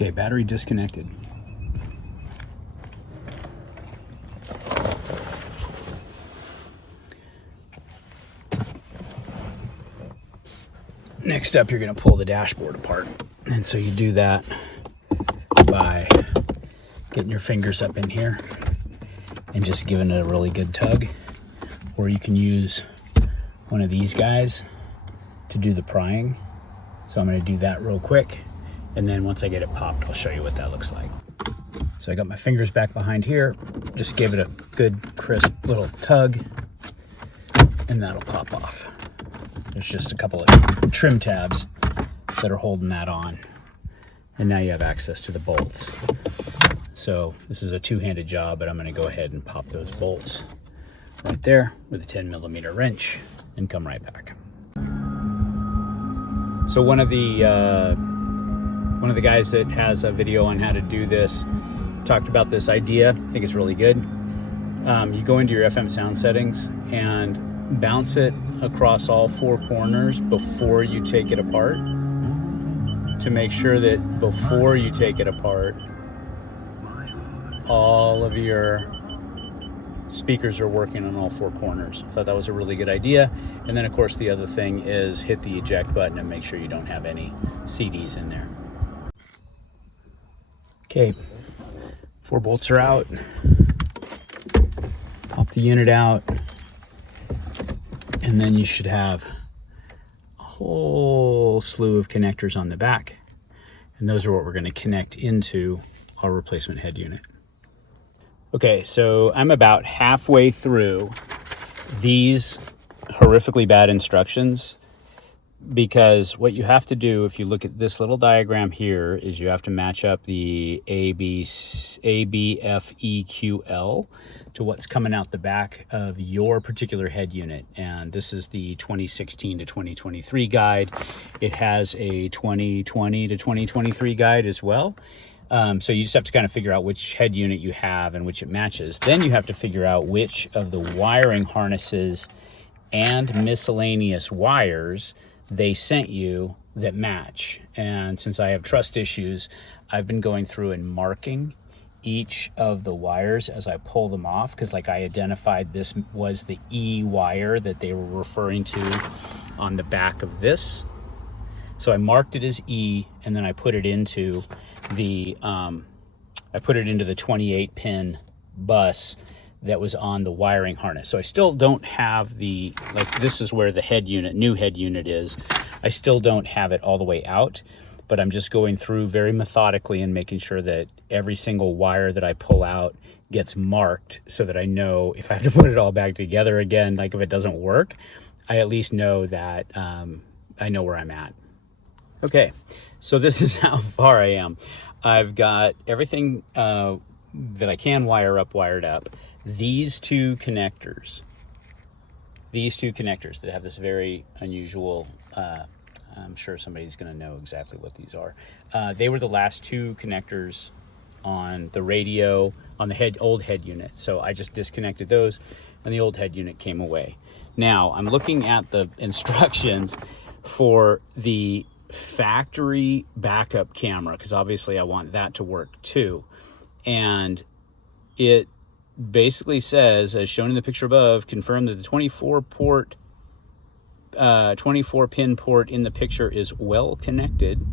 Okay, battery disconnected. Next up, you're going to pull the dashboard apart. And so you do that by getting your fingers up in here and just giving it a really good tug. Or you can use one of these guys to do the prying. So I'm going to do that real quick. And then once I get it popped, I'll show you what that looks like. So I got my fingers back behind here. Just give it a good, crisp little tug, and that'll pop off. There's just a couple of trim tabs that are holding that on. And now you have access to the bolts. So this is a two-handed job, but I'm going to go ahead and pop those bolts right there with a 10mm wrench and come right back. So one of the guys that has a video on how to do this talked about this idea. I think it's really good. You go into your FM sound settings and bounce it across all four corners before you take it apart, to make sure that before you take it apart, all of your speakers are working on all four corners. I thought that was a really good idea. And then of course the other thing is hit the eject button and make sure you don't have any CDs in there. Okay, 4 bolts are out. Pop the unit out. And then you should have a whole slew of connectors on the back. And those are what we're going to connect into our replacement head unit. Okay, so I'm about halfway through these horrifically bad instructions, because what you have to do, if you look at this little diagram here, is you have to match up the ABFEQL to what's coming out the back of your particular head unit. And this is the 2016 to 2023 guide. It has a 2020 to 2023 guide as well. So you just have to kind of figure out which head unit you have and which it matches. Then you have to figure out which of the wiring harnesses and miscellaneous wires they sent you that match. And since I have trust issues, I've been going through and marking each of the wires as I pull them off, because like I identified this was the E wire that they were referring to on the back of this. So I marked it as E, and then I put it into the 28 pin bus that was on the wiring harness. So I still don't have the, like this is where the head unit, new head unit is. I still don't have it all the way out, but I'm just going through very methodically and making sure that every single wire that I pull out gets marked, so that I know if I have to put it all back together again, like if it doesn't work, I at least know that I know where I'm at. Okay, so this is how far I am. I've got everything that I can wire up wired up. These two connectors that have this very unusual, I'm sure somebody's going to know exactly what these are. They were the last two connectors on the radio, on the old head unit. So I just disconnected those and the old head unit came away. Now I'm looking at the instructions for the factory backup camera, because obviously I want that to work too. And it basically says, as shown in the picture above, confirm that the 24 pin port in the picture is well connected.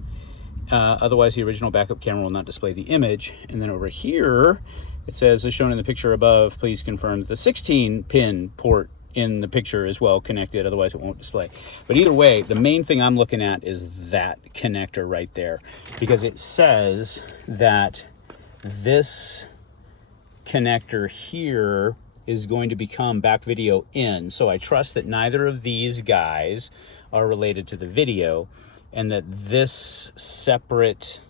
Otherwise the original backup camera will not display the image. And then over here it says, as shown in the picture above, please confirm that the 16 pin port in the picture is well connected, otherwise it won't display. But either way, the main thing I'm looking at is that connector right there, because it says that this connector here is going to become back video in. So I trust that neither of these guys are related to the video, and that this separate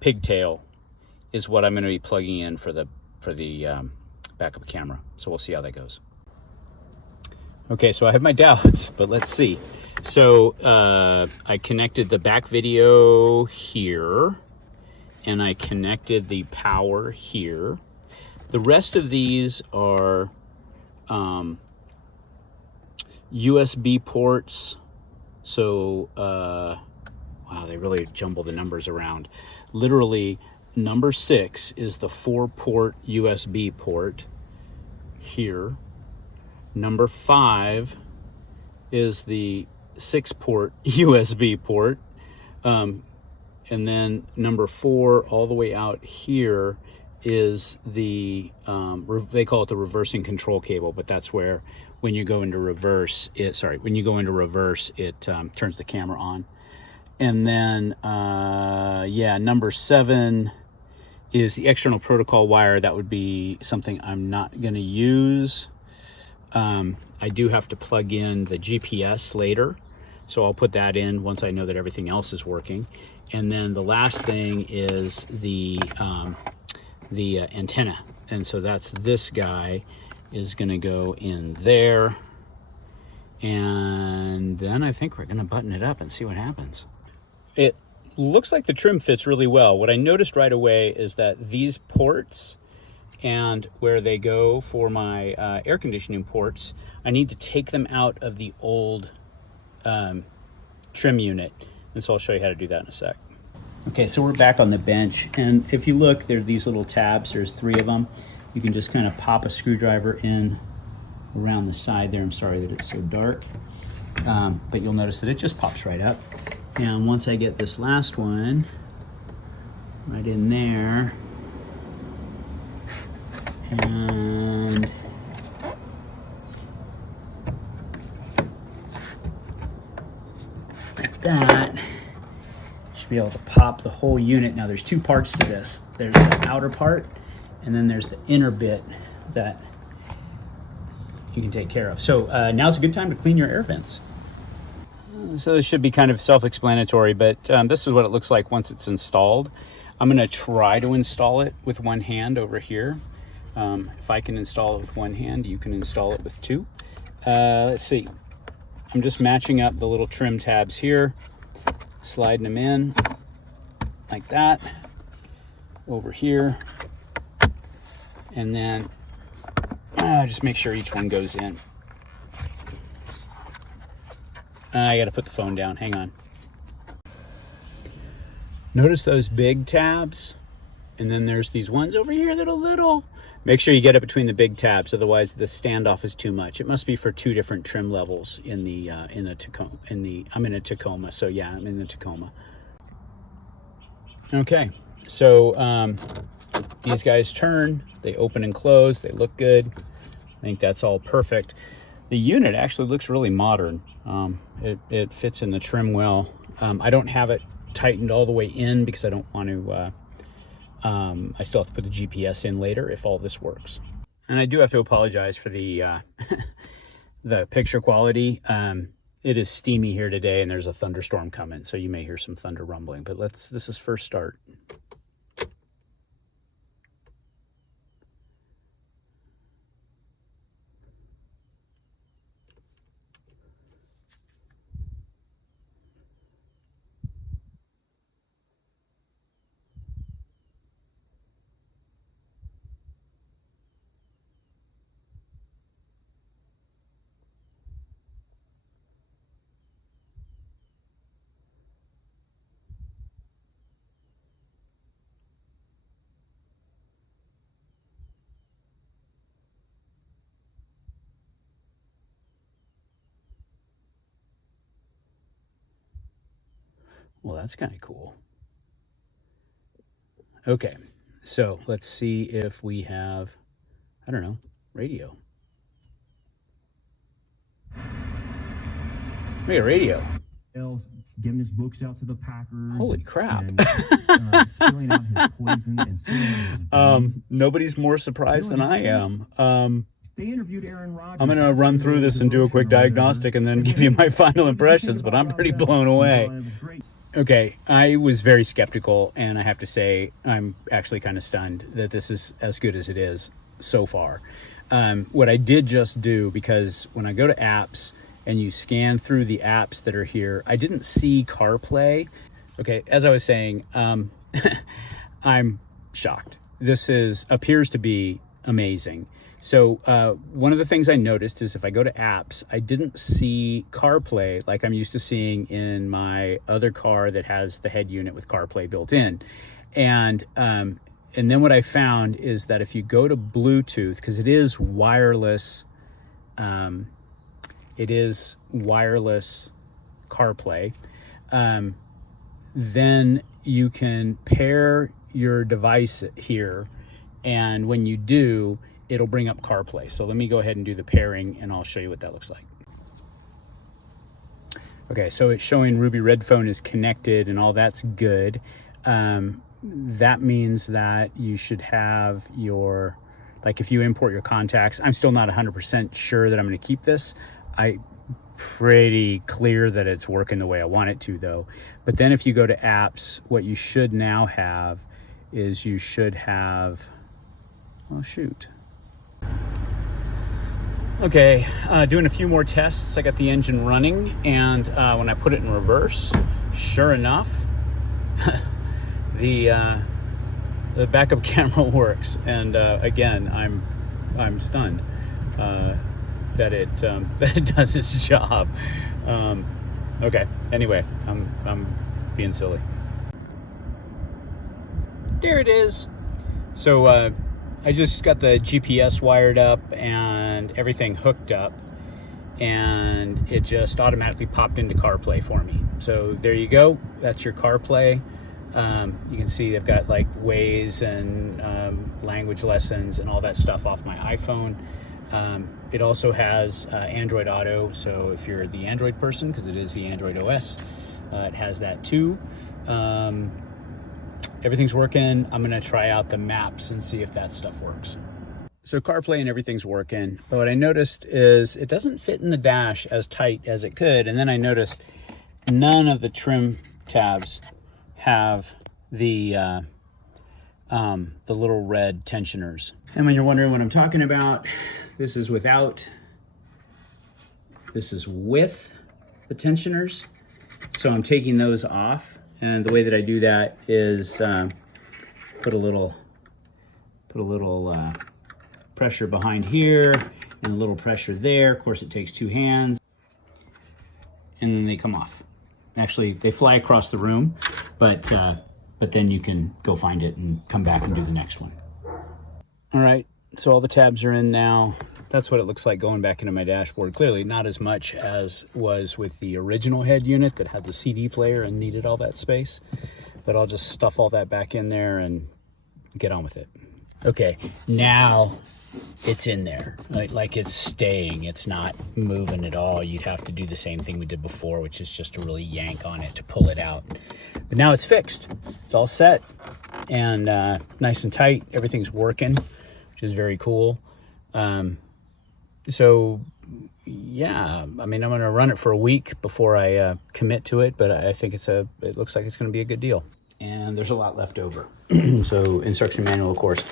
pigtail is what I'm going to be plugging in for the backup camera. So we'll see how that goes. Okay, so I have my doubts, but let's see. So I connected the back video here, and I connected the power here. The rest of these are USB ports. So, wow, wow, they really jumble the numbers around. Literally, number 6 is the 4-port USB port here. Number 5 is the 6-port USB port. And then number 4 all the way out here is the, they call it the reversing control cable, but that's where when you go into reverse, it turns the camera on. And then, yeah, number 7 is the external protocol wire. That would be something I'm not gonna use. I do have to plug in the GPS later, so I'll put that in once I know that everything else is working. And then the last thing is the antenna, and so that's this guy is gonna go in there, and then I think we're gonna button it up and see what happens. It looks like the trim fits really well. What I noticed right away is that these ports and where they go for my air conditioning ports, I need to take them out of the old trim unit, and so I'll show you how to do that in a sec. Okay, so we're back on the bench, and if you look, there are these little tabs. There's 3 of them. You can just kind of pop a screwdriver in around the side there. I'm sorry that it's so dark, but you'll notice that it just pops right up. And once I get this last one right in there, and like that, should be able to pop the whole unit. Now there's 2 parts to this. There's the outer part, and then there's the inner bit that you can take care of. So now's a good time to clean your air vents. So this should be kind of self-explanatory, but this is what it looks like once it's installed. I'm gonna try to install it with one hand over here. If I can install it with one hand, you can install it with 2. Let's see. I'm just matching up the little trim tabs here, sliding them in like that, over here, and then just make sure each one goes in. I gotta put the phone down, hang on. Notice those big tabs, and then there's these ones over here that are little. Make sure you get it between the big tabs, otherwise the standoff is too much. It must be for 2 different trim levels in the Tacoma. I'm in a Tacoma, so yeah, I'm in the Tacoma. Okay, so these guys turn, they open and close, they look good. I think that's all perfect. The unit actually looks really modern. It fits in the trim well. I don't have it tightened all the way in because I don't want to, I still have to put the GPS in later if all this works. And I do have to apologize for the the picture quality. It is steamy here today and there's a thunderstorm coming, so you may hear some thunder rumbling, but this is first start. Well, that's kind of cool. Okay, so let's see if we have, I don't know, radio. We got radio. Giving his books out to the Packers. Holy crap. And, spilling out his poison and spilling out his venom. Nobody's more surprised than I am. They interviewed Aaron Rodgers. I'm going to run through this and do a quick diagnostic and then give you my final impressions, but I'm pretty blown away. Okay, I was very skeptical, and I have to say I'm actually kind of stunned that this is as good as it is so far. What I did just do, because when I go to apps and you scan through the apps that are here, I didn't see CarPlay. Okay, as I was saying, I'm shocked. This appears to be amazing. So one of the things I noticed is if I go to apps, I didn't see CarPlay like I'm used to seeing in my other car that has the head unit with CarPlay built in. And then what I found is that if you go to Bluetooth, because it is wireless CarPlay, then you can pair your device here, and when you do, it'll bring up CarPlay. So let me go ahead and do the pairing and I'll show you what that looks like. Okay, so it's showing Ruby Red Phone is connected and all that's good. That means that you should have your, like if you import your contacts, I'm still not 100% sure that I'm gonna keep this. I'm pretty clear that it's working the way I want it to though. But then if you go to apps, what you should now have is you should have, oh shoot. Okay, doing a few more tests. I got the engine running, and when I put it in reverse, sure enough, the backup camera works. And again, I'm stunned that it does its job. Okay, anyway, I'm being silly. There it is. So I just got the GPS wired up and everything hooked up, and it just automatically popped into CarPlay for me. So there you go. That's your CarPlay. You can see they've got like Waze and language lessons and all that stuff off my iPhone. It also has Android Auto. So if you're the Android person, because it is the Android OS, it has that too. Everything's working. I'm gonna try out the maps and see if that stuff works. So CarPlay and everything's working, but what I noticed is it doesn't fit in the dash as tight as it could. And then I noticed none of the trim tabs have the little red tensioners. And when you're wondering what I'm talking about, this is without, this is with the tensioners. So I'm taking those off. And the way that I do that is put a little pressure behind here and a little pressure there. Of course, it takes two hands, and then they come off. Actually, they fly across the room, but then you can go find it and come back and do the next one. All right, so all the tabs are in now. That's what it looks like going back into my dashboard. Clearly not as much as was with the original head unit that had the CD player and needed all that space, but I'll just stuff all that back in there and get on with it. Okay, now it's in there, like it's staying, it's not moving at all. You'd have to do the same thing we did before, which is just to really yank on it to pull it out. But now it's fixed, it's all set and nice and tight. Everything's working, which is very cool. So yeah, I mean, I'm going to run it for a week before I commit to it, but I think it looks like it's going to be a good deal. And there's a lot left over. So instruction manual, of course,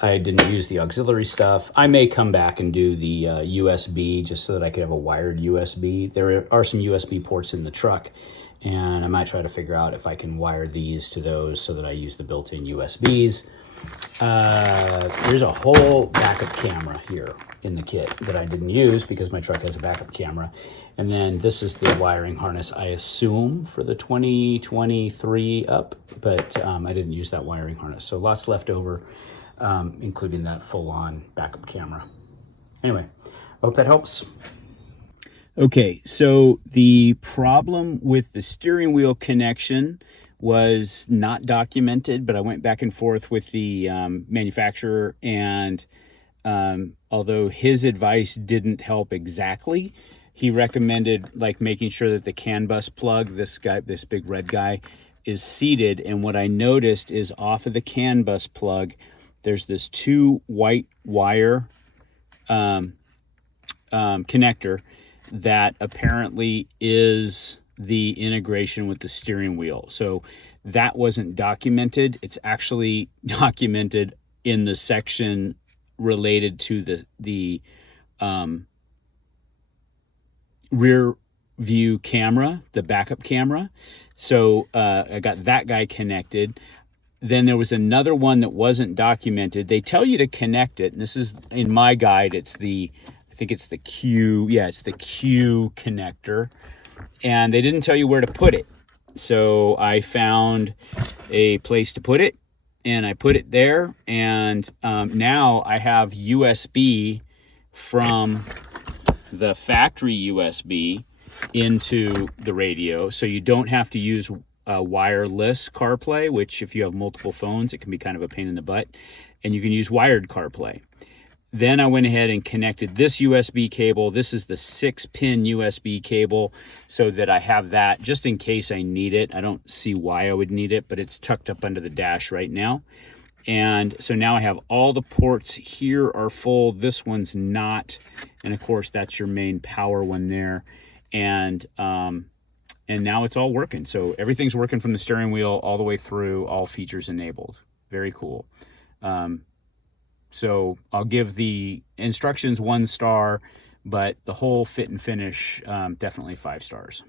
I didn't use the auxiliary stuff. I may come back and do the USB just so that I could have a wired USB. There are some USB ports in the truck, and I might try to figure out if I can wire these to those so that I use the built-in USBs. There's a whole backup camera here in the kit that I didn't use because my truck has a backup camera. And then this is the wiring harness, I assume, for the 2023 up, but I didn't use that wiring harness. So lots left over, including that full-on backup camera. Anyway, I hope that helps. Okay, so the problem with the steering wheel connection was not documented, but I went back and forth with the manufacturer, and although his advice didn't help exactly, he recommended like making sure that the CAN bus plug, this big red guy, is seated. And what I noticed is off of the CAN bus plug, there's this 2 white wire connector that apparently is the integration with the steering wheel. So that wasn't documented. It's actually documented in the section related to the rear view camera, the backup camera. So I got that guy connected. then there was another one that wasn't documented. They tell you to connect it, and this is in my guide. It's the, I think it's the Q. Yeah, it's the Q connector, and they didn't tell you where to put it. So I found a place to put it, and I put it there, and now I have USB from the factory USB into the radio, so you don't have to use wireless CarPlay, which if you have multiple phones, it can be kind of a pain in the butt, and you can use wired CarPlay. Then I went ahead and connected this USB cable. This is the 6-pin USB cable, so that I have that just in case I need it. I don't see why I would need it, but it's tucked up under the dash right now. And so now I have all the ports here are full. This one's not. And of course, that's your main power one there. And now it's all working. So everything's working from the steering wheel all the way through, all features enabled. Very cool. So I'll give the instructions 1 star, but the whole fit and finish, definitely 5 stars.